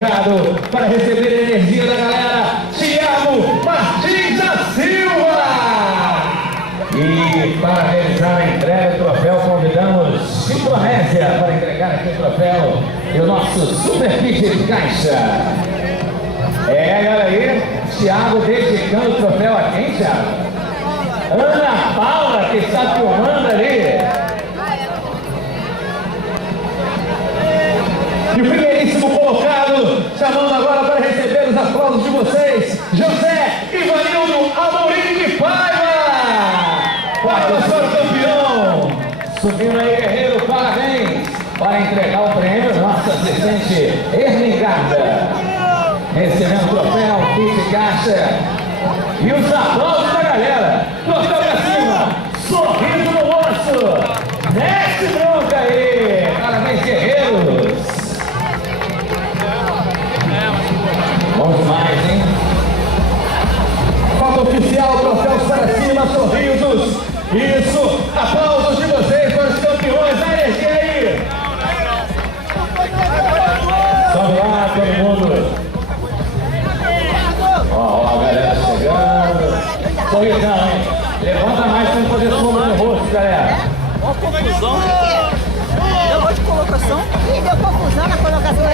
Para receber a energia da galera, Thiago Martins da Silva. E para realizar a entrega do troféu, convidamos Citronésia para entregar aqui o troféu e o nosso Super Kit de caixa. Galera aí, Thiago dedicando o troféu a quem, Thiago? Ana Paula, que está filmando ali. E o primeiríssimo colocado, chamando agora para receber os aplausos de vocês, José Ivanildo Amorim de Paiva, professor campeão, subindo aí, guerreiro, parabéns, para entregar o prêmio, nossa assistente Erlingarda, recebendo o troféu, kit caixa, e os aplausos da galera, troféu pra cima, sorriso no rosto, desce bronca aí, parabéns, guerreiros. Bom demais, hein? Foto oficial, troféu para cima, sorrisos. Isso, aplausos de vocês para os campeões, a energia aí. Sobe lá, todo mundo. Ó, a galera chegando. Sorrisão, hein? Levanta mais para fazer sombra no rosto, galera. Ó, confusão. Deu de colocação. Ih, deu confusão na colocação.